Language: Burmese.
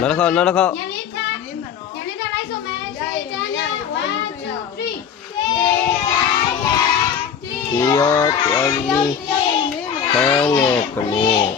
နောက်တစ်ခေါက်နောက်တစ်ခေါက် ညလေးထားညလေးထားလိုက်ဆိုမယ်ရှေ့တန်းနဲ့1 2 3ရှေ့တန်းနဲ့ ဒီရောတော်ကြီးခန်းငယ်ကလေး